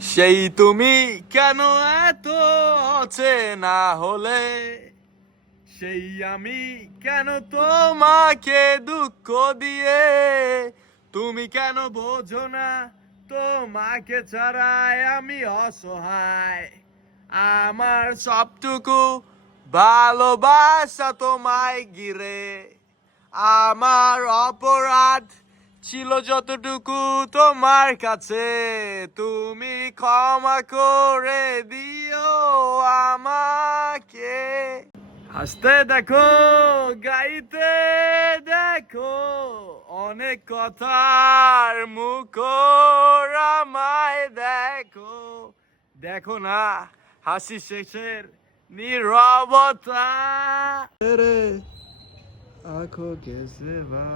সেই তুমি কেন এত অচেনা হলে, সেই আমি কেন তোমাকে দুঃখ দিয়ে, তুমি কেন বোঝো না তোমাকে ছাড়াই আমি অসহায়, আমার সবটুকু ভালোবাসা তোমায় ঘিরে, আমার অপরাধ ছিল যতটুকু তোমার কাছে, তুমি ক্ষমা করে দিও আমাকে। হাসতে দেখো, গাইতে দেখো, অনেক কথার মুখর আমায় দেখো, দেখো না হাসি শেষের নীরবতা। আঁখো কে সেবা